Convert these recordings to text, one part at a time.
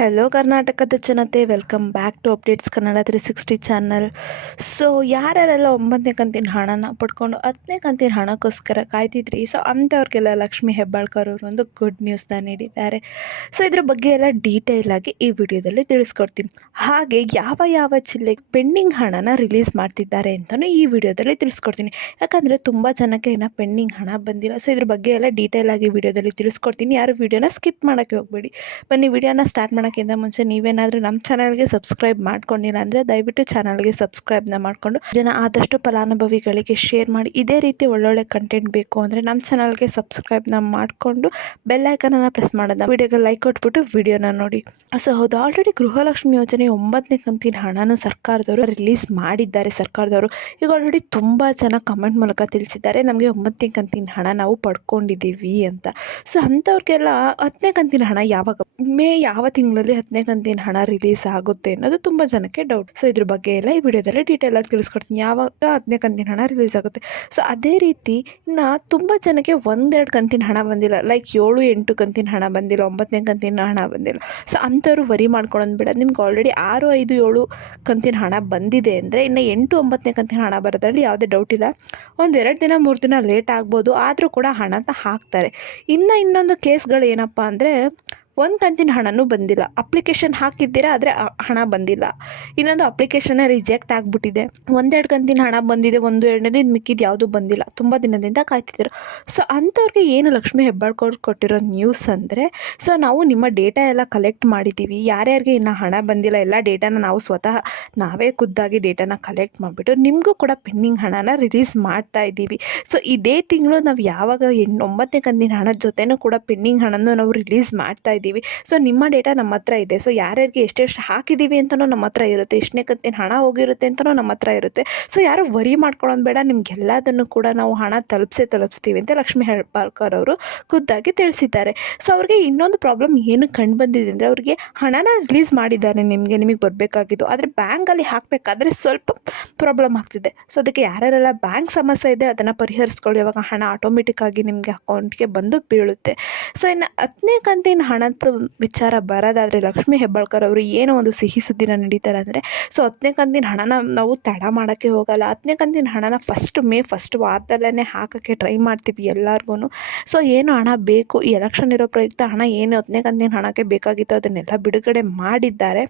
Hello ಕರ್ನಾಟಕದ ಜನತೆ, welcome back to updates Kannada 360 channel. So ಯಾರ್ಯಾರೆಲ್ಲ 9ನೇ ಕಂತಿನ ಹಣನ ಪಡ್ಕೊಂಡು 10ನೇ ಕಂತಿನ ಹಣಕ್ಕೋಸ್ಕರ ಕಾಯ್ತಿದ್ರಿ, ಸೊ ಅಂಥವ್ರಿಗೆಲ್ಲ ಲಕ್ಷ್ಮೀ ಹೆಬ್ಬಾಳ್ಕರ್ ಅವರು ಒಂದು ಗುಡ್ ನ್ಯೂಸ್ನ ನೀಡಿದ್ದಾರೆ. ಸೊ ಇದ್ರ ಬಗ್ಗೆ ಎಲ್ಲ ಡೀಟೇಲ್ ಆಗಿ ಈ ವಿಡಿಯೋದಲ್ಲಿ ತಿಳಿಸ್ಕೊಡ್ತೀನಿ. ಹಾಗೆ ಯಾವ ಜಿಲ್ಲೆಗೆ ಪೆಂಡಿಂಗ್ ಹಣನ ರಿಲೀಸ್ ಮಾಡ್ತಿದ್ದಾರೆ ಅಂತಲೂ ಈ ವಿಡಿಯೋದಲ್ಲಿ ತಿಳಿಸ್ಕೊಡ್ತೀನಿ. ಯಾಕಂದರೆ ತುಂಬ ಜನಕ್ಕೆ ಇನ್ನೂ ಪೆಂಡಿಂಗ್ ಹಣ ಬಂದಿಲ್ಲ. ಸೊ ಇದ್ರ ಬಗ್ಗೆ ಎಲ್ಲ ಡೀಟೇಲ್ ಆಗಿ ವಿಡಿಯೋದಲ್ಲಿ ತಿಳಿಸ್ಕೊಡ್ತೀನಿ. ಯಾರು ವಿಡಿಯೋನ ಸ್ಕಿಪ್ ಮಾಡೋಕ್ಕೆ ಹೋಗಬೇಡಿ. ಬನ್ನಿ, ವಿಡಿಯೋನ ಸ್ಟಾರ್ಟ್ ಮಾಡೋಕ್ಕಿಂತ ಮುಂಚೆ ನೀವೇನಾದರೂ ನಮ್ಮ ಚಾನಲ್ಗೆ ಸಬ್ಸ್ಕ್ರೈಬ್ ಮಾಡ್ಕೊಂಡಿಲ್ಲ ಅಂದರೆ ದಯವಿಟ್ಟು ಚಾನಲ್ಗೆ ಸಬ್ಸ್ಕ್ರೈಬ್ನ ಮಾಡಿಕೊಂಡು ಇದನ್ನು ಆದಷ್ಟು ಫಲಾನುಭವಿಗಳಿಗೆ ಶೇರ್ ಮಾಡಿ. ಇದೇ ರೀತಿ ಒಳ್ಳೊಳ್ಳೆ ಕಂಟೆಂಟ್ ಬೇಕು ಅಂದರೆ ನಮ್ಮ ಚಾನಲ್ಗೆ ಸಬ್ಸ್ಕ್ರೈಬ್ನ ಮಾಡಿಕೊಂಡು ಬೆಲ್ ಐಕನನ್ನು ಪ್ರೆಸ್ ಮಾಡೋದು, ವಿಡಿಯೋಗೆ ಲೈಕ್ ಕೊಟ್ಬಿಟ್ಟು ವಿಡಿಯೋನ ನೋಡಿ. ಸೊ ಹೌದು, ಆಲ್ರೆಡಿ ಗೃಹಲಕ್ಷ್ಮಿ ಯೋಜನೆ 9ನೇ ಕಂತಿನ ಹಣನೂ ಸರ್ಕಾರದವರು ರಿಲೀಸ್ ಮಾಡಿದ್ದಾರೆ. ಸರ್ಕಾರದವರು ಈಗ ಆಲ್ರೆಡಿ ತುಂಬ ಜನ ಕಮೆಂಟ್ ಮೂಲಕ ತಿಳಿಸಿದ್ದಾರೆ, ನಮಗೆ 9ನೇ ಕಂತಿನ ಹಣ ನಾವು ಪಡ್ಕೊಂಡಿದ್ದೀವಿ ಅಂತ. ಸೊ ಅಂಥವ್ರಿಗೆಲ್ಲ 10ನೇ ಕಂತಿನ ಹಣ ಯಾವಾಗ, ಯಾವ ತಿಂಗಳಲ್ಲಿ 10ನೇ ಕಂತಿನ ಹಣ ರಿಲೀಸ್ ಆಗುತ್ತೆ ಅನ್ನೋದು ತುಂಬ ಜನಕ್ಕೆ ಡೌಟ್. ಸೊ ಇದ್ರ ಬಗ್ಗೆ ಎಲ್ಲ ಈ ವಿಡಿಯೋದಲ್ಲಿ ಡೀಟೇಲ್ ಆಗಿ ತಿಳಿಸ್ಕೊಡ್ತೀನಿ, ಯಾವಾಗ 10ನೇ ಕಂತಿನ ಹಣ ರಿಲೀಸ್ ಆಗುತ್ತೆ. ಸೊ ಅದೇ ರೀತಿ ಇನ್ನು ತುಂಬ ಜನಕ್ಕೆ 1-2 ಕಂತಿನ ಹಣ ಬಂದಿಲ್ಲ, ಲೈಕ್ 7-8 ಕಂತಿನ ಹಣ ಬಂದಿಲ್ಲ, 9ನೇ ಕಂತಿನ ಹಣ ಬಂದಿಲ್ಲ. ಸೊ ಅಂಥವ್ರು ವರಿ ಮಾಡ್ಕೊಳ್ಳೋದು ಬೇಡ. ನಿಮ್ಗೆ ಆಲ್ರೆಡಿ 6, 5, 7 ಕಂತಿನ ಹಣ ಬಂದಿದೆ ಅಂದರೆ ಇನ್ನು 8, 9ನೇ ಕಂತಿನ ಹಣ ಬರೋದ್ರಲ್ಲಿ ಯಾವುದೇ ಡೌಟ್ ಇಲ್ಲ. 1-2 ದಿನ 3 ದಿನ ಲೇಟ್ ಆಗ್ಬೋದು, ಆದರೂ ಕೂಡ ಹಣನ ಹಾಕ್ತಾರೆ. ಇನ್ನೊಂದು ಕೇಸ್ಗಳು ಏನಪ್ಪ ಅಂದರೆ, 1 ಕಂತಿನ ಹಣನೂ ಬಂದಿಲ್ಲ, ಅಪ್ಲಿಕೇಶನ್ ಹಾಕಿದ್ದೀರಾ ಆದರೆ ಹಣ ಬಂದಿಲ್ಲ, ಇನ್ನೊಂದು ಅಪ್ಲಿಕೇಶನ್ನೇ ರಿಜೆಕ್ಟ್ ಆಗಿಬಿಟ್ಟಿದೆ. 1-2 ಕಂತಿನ ಹಣ ಬಂದಿದೆ, 1-2ನೇದು, ಇದು ಮಿಕ್ಕಿದ್ದು ಯಾವುದೂ ಬಂದಿಲ್ಲ, ತುಂಬ ದಿನದಿಂದ ಕಾಯ್ತಿದ್ದೀರ. ಸೊ ಅಂಥವ್ರಿಗೆ ಏನು ಲಕ್ಷ್ಮೀ ಹೆಬ್ಬಾಳ್ಕರ್ ಕೊಟ್ಟಿರೋ ನ್ಯೂಸ್ ಅಂದರೆ, ಸೊ ನಾವು ನಿಮ್ಮ ಡೇಟಾ ಎಲ್ಲ ಕಲೆಕ್ಟ್ ಮಾಡಿದ್ದೀವಿ, ಯಾರ್ಯಾರಿಗೆ ಇನ್ನೂ ಹಣ ಬಂದಿಲ್ಲ ಎಲ್ಲ ಡೇಟಾನ ನಾವು ಸ್ವತಃ ನಾವೇ ಖುದ್ದಾಗಿ ಡೇಟಾನ ಕಲೆಕ್ಟ್ ಮಾಡಿಬಿಟ್ಟು ನಿಮಗೂ ಕೂಡ ಪೆಂಡಿಂಗ್ ಹಣನ ರಿಲೀಸ್ ಮಾಡ್ತಾ ಇದ್ದೀವಿ. ಸೊ ಇದೇ ತಿಂಗಳು ನಾವು ಯಾವಾಗ 9ನೇ ಕಂತಿನ ಹಣದ ಜೊತೆನೂ ಕೂಡ ಪೆಂಡಿಂಗ್ ಹಣನೂ ನಾವು ರಿಲೀಸ್ ಮಾಡ್ತಾ ಇದ್ದೀವಿ. ಸೊ ನಿಮ್ಮ ಡೇಟಾ ನಮ್ಮ ಹತ್ರ ಇದೆ. ಸೊ ಯಾರ್ಯಾರಿಗೆ ಎಷ್ಟೆಷ್ಟು ಹಾಕಿದ್ದೀವಿ ಅಂತಲೂ ನಮ್ಮ ಹತ್ರ ಇರುತ್ತೆ, ಎಷ್ಟನೇ ಕಂತಿನ ಹಣ ಹೋಗಿರುತ್ತೆ ಅಂತಲೂ ನಮ್ಮ ಹತ್ರ ಇರುತ್ತೆ. ಸೊ ಯಾರು ವರಿ ಮಾಡ್ಕೊಳ್ಳೋದು ಬೇಡ, ನಿಮಗೆಲ್ಲದನ್ನು ಕೂಡ ನಾವು ಹಣ ತಲುಪಿಸ್ತೀವಿ ಅಂತ ಲಕ್ಷ್ಮೀ ಹೆಬ್ಬಾಳ್ಕರ್ ಅವರು ಖುದ್ದಾಗಿ ತಿಳಿಸಿದ್ದಾರೆ. ಸೊ ಅವ್ರಿಗೆ ಇನ್ನೊಂದು ಪ್ರಾಬ್ಲಮ್ ಏನು ಕಂಡು ಬಂದಿದೆ ಅಂದರೆ, ಅವ್ರಿಗೆ ಹಣನ ರಿಲೀಸ್ ಮಾಡಿದ್ದಾರೆ, ನಿಮಗೆ ಬರಬೇಕಾಗಿದ್ದು, ಆದರೆ ಬ್ಯಾಂಕಲ್ಲಿ ಹಾಕಬೇಕಾದ್ರೆ ಸ್ವಲ್ಪ ಪ್ರಾಬ್ಲಮ್ ಆಗ್ತಿದೆ. ಸೊ ಅದಕ್ಕೆ ಯಾರ್ಯಾರೆಲ್ಲ ಬ್ಯಾಂಕ್ ಸಮಸ್ಯೆ ಇದೆ ಅದನ್ನು ಪರಿಹರಿಸ್ಕೊಳ್ಳಿ, ಇವಾಗ ಹಣ ಆಟೋಮೆಟಿಕ್ಕಾಗಿ ನಿಮಗೆ ಅಕೌಂಟ್ಗೆ ಬಂದು ಬೀಳುತ್ತೆ. ಸೊ ಇನ್ನು 10ನೇ ಕಂತಿನ ಹಣದ ವಿಚಾರ ಬರೋದಾದರೆ, ಲಕ್ಷ್ಮೀ ಹೆಬ್ಬಾಳ್ಕರ್ ಅವರು ಏನೋ ಒಂದು ಸಿಹಿ ಸುದ್ದಿನ ನೀಡಿದ್ದಾರೆ ಅಂದರೆ, ಸೊ 10ನೇ ಕಂತಿನ ಹಣನ ನಾವು ತಡ ಮಾಡೋಕ್ಕೆ ಹೋಗಲ್ಲ, 10ನೇ ಕಂತಿನ ಹಣನ ಮೇ ಫಸ್ಟ್ ವಾರದಲ್ಲೇ ಹಾಕೋಕ್ಕೆ ಟ್ರೈ ಮಾಡ್ತೀವಿ ಎಲ್ಲರಿಗೂ. ಸೊ ಏನು ಹಣ ಬೇಕು, ಈ ಎಲೆಕ್ಷನ್ ಇರೋ ಪ್ರಯುಕ್ತ ಹಣ ಏನು 10ನೇ ಕಂತಿನ ಹಣಕ್ಕೆ ಬೇಕಾಗಿತ್ತು ಅದನ್ನೆಲ್ಲ ಬಿಡುಗಡೆ ಮಾಡಿದ್ದಾರೆ.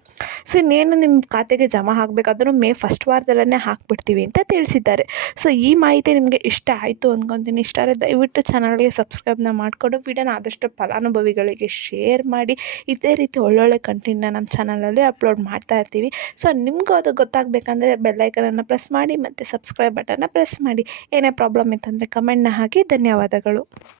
ಸೊ ಇನ್ನೇನು ನಿಮ್ಮ ಖಾತೆಗೆ ಜಮಾ ಆಗಬೇಕು ಅದನ್ನು ಮೇ ಫಸ್ಟ್ ವಾರದಲ್ಲೇ ಹಾಕ್ಬಿಡ್ತೀವಿ ಅಂತ ತಿಳಿಸಿದ್ದಾರೆ. ಸೊ ಈ ಮಾಹಿತಿ ನಿಮಗೆ ಇಷ್ಟ ಆಯಿತು ಅಂದ್ಕೊತೀನಿ. ಇಷ್ಟ ಆದರೆ ದಯವಿಟ್ಟು ಚಾನಲ್ಗೆ ಸಬ್ಸ್ಕ್ರೈಬ್ನ ಮಾಡಿಕೊಂಡು ವಿಡಿಯೋನ ಆದಷ್ಟು ಫಲಾನುಭವಿಗಳಿಗೆ ಶೇರ್ ಮಾಡಿ. ಇದೇ ರೀತಿ ಒಳ್ಳೊಳ್ಳೆ ಕಂಟೆಂಟ್ನ ನಮ್ಮ ಚಾನಲಲ್ಲಿ ಅಪ್ಲೋಡ್ ಮಾಡ್ತಾ ಇರ್ತೀವಿ. ಸೊ ನಿಮಗೂ ಅದು ಗೊತ್ತಾಗಬೇಕಂದ್ರೆ ಬೆಲ್ ಐಕನನ್ನು ಪ್ರೆಸ್ ಮಾಡಿ ಮತ್ತು ಸಬ್ಸ್ಕ್ರೈಬ್ ಬಟನ್ನ ಪ್ರೆಸ್ ಮಾಡಿ. ಏನೇ ಪ್ರಾಬ್ಲಮ್ ಇತ್ತಂದರೆ ಕಮೆಂಟ್ನ ಹಾಕಿ. ಧನ್ಯವಾದಗಳು.